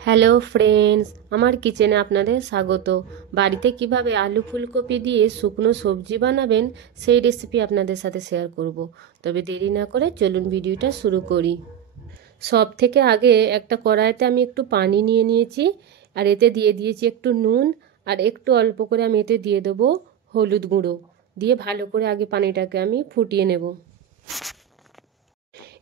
Hello friends, আমার কিচেনে আপনাদের স্বাগত। বাড়িতে কিভাবে আলু ফুলকপি দিয়ে শুকনো সবজি বানাবেন সেই রেসিপি আপনাদের সাথে শেয়ার করব। তবে দেরি না করে চলুন ভিডিওটা শুরু করি। সব থেকে আগে একটা কড়াইতে আমি একটু পানি নিয়ে নিয়েছি, আর এতে দিয়ে দিয়েছি একটু নুন, আর একটু অল্প করে আমি এতে দিয়ে দেবো হলুদ গুঁড়ো। দিয়ে ভালো করে আগে পানিটাকে আমি ফুটিয়ে নেব।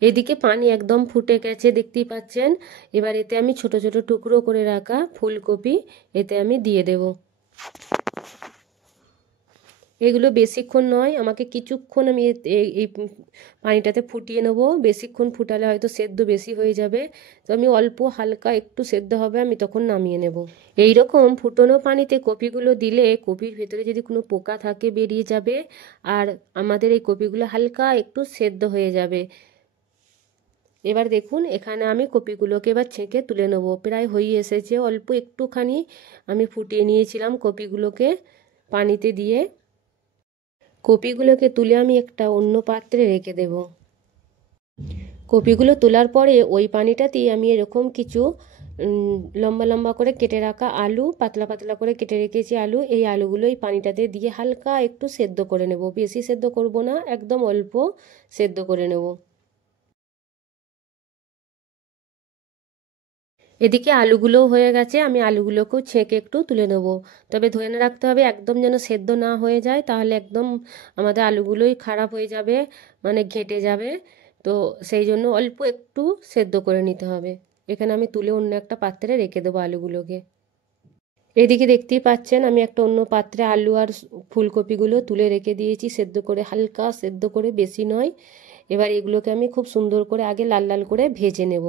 এদিকে পানি একদম ফুটে গেছে, দেখতেই পাচ্ছেন। এবার এতে আমি ছোট ছোট টুকরো করে রাখা ফুলকপি এতে আমি দিয়ে দেব। এগুলো বেশিক্ষণ নয়, আমাকে কিছুক্ষণ আমি এই পানিটাতে ফুটিয়ে নেব। বেশিক্ষণ ফুটালে হয়তো সেদ্ধ বেশি হয়ে যাবে, তো আমি অল্প হালকা একটু সেদ্ধ হবে আমি তখন নামিয়ে নেব। এই রকম ফুটনো পানিতে কপিগুলো দিলে কপির ভেতরে যদি কোনো পোকা থাকে বেরিয়ে যাবে, আর আমাদের এই কপিগুলো হালকা একটু সেদ্ধ হয়ে যাবে। এবার দেখুন, এখানে আমি কপিগুলোকে এবার ছেঁকে তুলে নেব। প্রায় হয়ে এসেছে, অল্প একটুখানি আমি ফুটিয়ে নিয়েছিলাম কপিগুলোকে পানিতে দিয়ে। কপিগুলোকে তুলে আমি একটা অন্য পাত্রে রেখে দেব। কপিগুলো তোলার পরে ওই পানিটাতেই আমি এরকম কিছু লম্বা লম্বা করে কেটে রাখা আলু, পাতলা পাতলা করে কেটে রেখেছি আলু, এই আলুগুলো এই পানিটাতে দিয়ে হালকা একটু সেদ্ধ করে নেব। বেশি সেদ্ধ করব না, একদম অল্প সেদ্ধ করে নেব। এদিকে আলুগুলোও হয়ে গেছে, আমি আলুগুলোকেও ছেঁকে একটু তুলে নেব। তবে ধরে রাখতে হবে একদম যেন সেদ্ধ না হয়ে যায়, তাহলে একদম আমাদের আলুগুলোই খারাপ হয়ে যাবে, মানে ঘেঁটে যাবে। তো সেই জন্য অল্প একটু সেদ্ধ করে নিতে হবে। এখানে আমি তুলে অন্য একটা পাত্রে রেখে দেবো আলুগুলোকে। এদিকে দেখতেই পাচ্ছেন আমি একটা অন্য পাত্রে আলু আর ফুলকপিগুলো তুলে রেখে দিয়েছি সেদ্ধ করে, হালকা সেদ্ধ করে, বেশি নয়। এবার এগুলোকে আমি খুব সুন্দর করে আগে লাল লাল করে ভেজে নেব।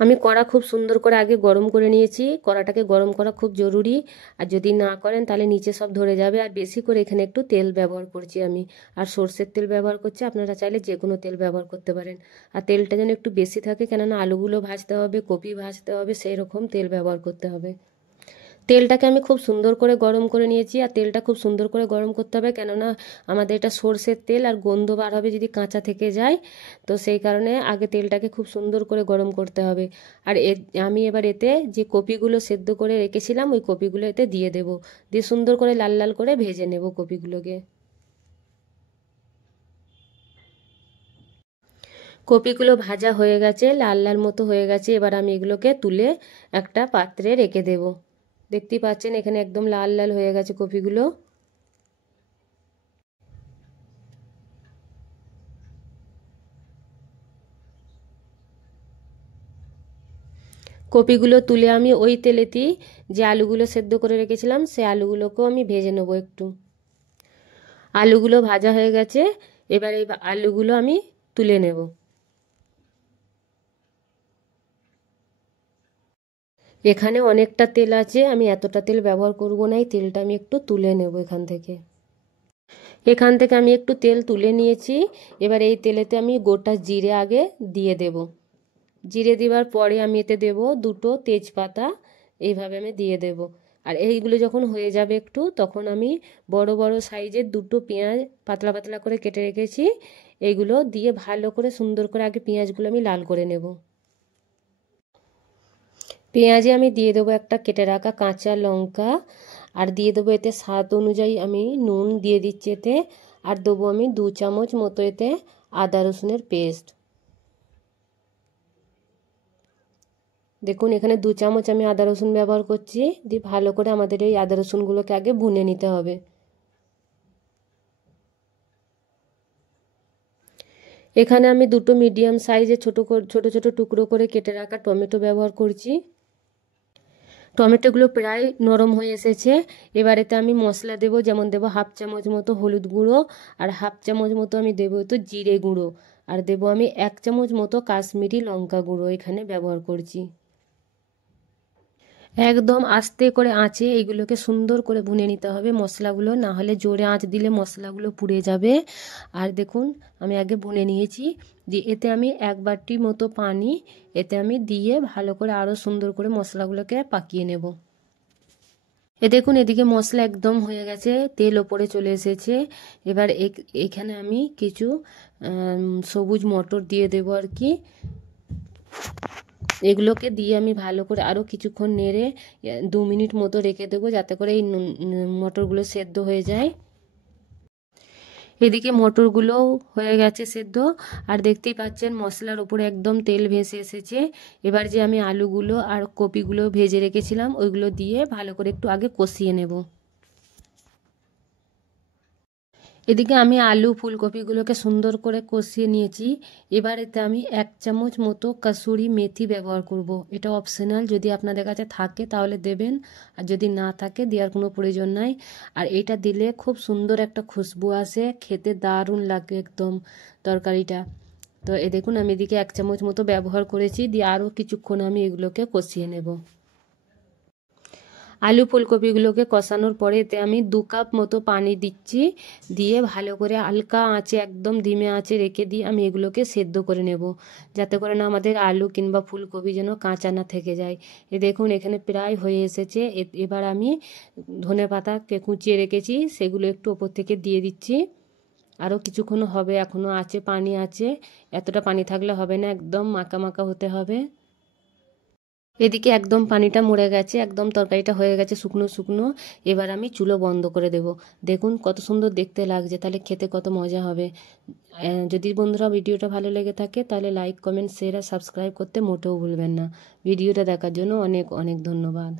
আমি কড়া খুব সুন্দর করে আগে গরম করে নিয়েছি। কড়াটাকে গরম করা খুব জরুরি, আর যদি না করেন তাহলে নিচে সব ধরে যাবে। আর বেশি করে এখানে একটু তেল ব্যবহার করছি আমি, আর সর্ষের তেল ব্যবহার করছি। আপনারা চাইলে যে কোনো তেল ব্যবহার করতে পারেন। আর তেলটা যেন একটু বেশি থাকে, কেননা আলুগুলো ভাজতে হবে, কপি ভাজতে হবে, সেই রকম তেল ব্যবহার করতে হবে। তেলটাকে আমি খুব সুন্দর করে গরম করে নিয়েছি, আর তেলটা খুব সুন্দর করে গরম করতে হবে, কেননা আমাদের এটা সর্ষের তেল, আর গন্ধ বার হবে যদি কাঁচা থেকে যায়। তো সেই কারণে আগে তেলটাকে খুব সুন্দর করে গরম করতে হবে। আর আমি এবার এতে যে কপিগুলো সেদ্ধ করে রেখেছিলাম ওই কপিগুলো এতে দিয়ে দেব, দিয়ে সুন্দর করে লাল লাল করে ভেজে নেব কপিগুলোকে। কপিগুলো ভাজা হয়ে গেছে, লাল লাল মতো হয়ে গেছে। এবার আমি এগুলোকে তুলে একটা পাত্রে রেখে দেব। দেখতেই পাচ্ছেন এখানে একদম লাল লাল হয়ে গেছে কপিগুলো। কপিগুলো তুলে আমি ওই তেলেতেই যে আলুগুলো সেদ্ধ করে রেখেছিলাম সেই আলুগুলোকেও আমি ভেজে নেবো একটু। আলুগুলো ভাজা হয়ে গেছে, এবার এই আলুগুলো আমি তুলে নেব। এখানে অনেকটা তেল আছে, আমি এতটা তেল ব্যবহার করব না, এই তেলটা আমি একটু তুলে নেব এখান থেকে। এখান থেকে আমি একটু তেল তুলে নিয়েছি। এবার এই তেলেতে আমি গোটা জিরে আগে দিয়ে দেব। জিরে দেওয়ার পরে আমি এতে দেব দুটো তেজপাতা, এইভাবে আমি দিয়ে দেব। আর এইগুলো যখন হয়ে যাবে একটু, তখন আমি বড় বড় সাইজের দুটো পেঁয়াজ পাতলা পাতলা করে কেটে রেখেছি, এইগুলো দিয়ে ভালো করে সুন্দর করে আগে পেঁয়াজগুলো আমি লাল করে নেব। পেঁয়াজে আমি দিয়ে দেবো একটা কেটে রাখা কাঁচা লঙ্কা, আর দিয়ে দেবো এতে স্বাদ অনুযায়ী আমি নুন দিয়ে দিচ্ছি এতে, আর দেবো আমি 2 চামচ মতো এতে আদা রসুনের পেস্ট। দেখুন এখানে 2 চামচ আমি আদা রসুন ব্যবহার করছি। দিয়ে ভালো করে আমাদের এই আদা রসুনগুলোকে আগে ভুনে নিতে হবে। এখানে আমি দুটো মিডিয়াম সাইজে ছোট ছোট ছোট টুকরো করে কেটে রাখা টমেটো ব্যবহার করছি। টমেটোগুলো প্রায় নরম হয়ে এসেছে। এবার এতে আমি মশলা দেবো, যেমন দেবো 1/2 চামচ মতো হলুদ গুঁড়ো, আর 1/2 চামচ মতো আমি দেবো তো জিরে গুঁড়ো, আর দেবো আমি 1 চামচ মতো কাশ্মীরি লঙ্কা গুঁড়ো এখানে ব্যবহার করছি। একদম আস্তে করে আঁচে এইগুলোকে সুন্দর করে ভুনে নিতে হবে মশলাগুলো, না হলে জোরে আঁচ দিলে মশলাগুলো পুড়ে যাবে। আর দেখুন আমি আগে ভুনে নিয়েছি, দিয়ে এতে আমি 1 বাটি মতো পানি এতে আমি দিয়ে ভালো করে আরও সুন্দর করে মশলাগুলোকে পাকিয়ে নেব। এ দেখুন এদিকে মশলা একদম হয়ে গেছে, তেল ওপরে চলে এসেছে। এবার এখানে আমি কিছু সবুজ মটর দিয়ে দেবো আর কি। এগুলোকে দিয়ে আমি ভালো করে আরও কিছুক্ষণ নেড়ে 2 মিনিট মতো রেখে দেবো, যাতে করে এই মটরগুলো সেদ্ধ হয়ে যায়। এদিকে মটরগুলোও হয়ে গেছে সেদ্ধ, আর দেখতেই পাচ্ছেন মশলার ওপরে একদম তেল ভেসে এসেছে। এবার যে আমি আলুগুলো আর কপিগুলো ভেজে রেখেছিলাম ওইগুলো দিয়ে ভালো করে একটু আগে কষিয়ে নেব। এদিকে আমি আলু ফুলকপিগুলোকে সুন্দর করে কষিয়ে নিয়েছি। এবার এতে আমি 1 চামচ মতো কাসুরি মেথি ব্যবহার করব। এটা অপশনাল, যদি আপনাদের কাছে থাকে তাহলে দেবেন, আর যদি না থাকে দেওয়ার কোনো প্রয়োজন নাই। আর এটা দিলে খুব সুন্দর একটা খুশবু আসে, খেতে দারুণ লাগে একদম তরকারিটা। তো দেখুন আমি এদিকে 1 চামচ মতো ব্যবহার করেছি, দিয়ে আরও কিছুক্ষণ আমি এগুলোকে কষিয়ে নেব। আলু ফুলকপিগুলোকে কষানোর পরে এতে আমি 2 কাপ মতো পানি দিচ্ছি, দিয়ে ভালো করে হালকা আঁচে একদম ধিমে আঁচে রেখে দিয়ে আমি এগুলোকে সেদ্ধ করে নেব, যাতে করে না আমাদের আলু কিংবা ফুলকপি যেন কাঁচা না থেকে যায়। দেখুন এখানে প্রায় হয়ে এসেছে। এবার আমি ধনেপাতাকে কুচিয়ে রেখেছি সেগুলো একটু ওপর থেকে দিয়ে দিচ্ছি। আরও কিছুক্ষণ হবে, এখনও আছে পানি আছে, এতটা পানি থাকলে হবে না, একদম মাখা মাখা হতে হবে। এদিকে একদম পানিটা মরে গেছে, একদম তরকারিটা হয়ে গেছে শুকনো শুকনো। এবার আমি চুলো বন্ধ করে দেব। দেখুন কত সুন্দর দেখতে লাগছে, তাহলে খেতে কত মজা হবে। যদি বন্ধুরা ভিডিওটা ভালো লেগে থাকে তাহলে লাইক কমেন্ট শেয়ার আর সাবস্ক্রাইব করতে মোটেও ভুলবেন না। ভিডিওটা দেখার জন্য অনেক অনেক ধন্যবাদ।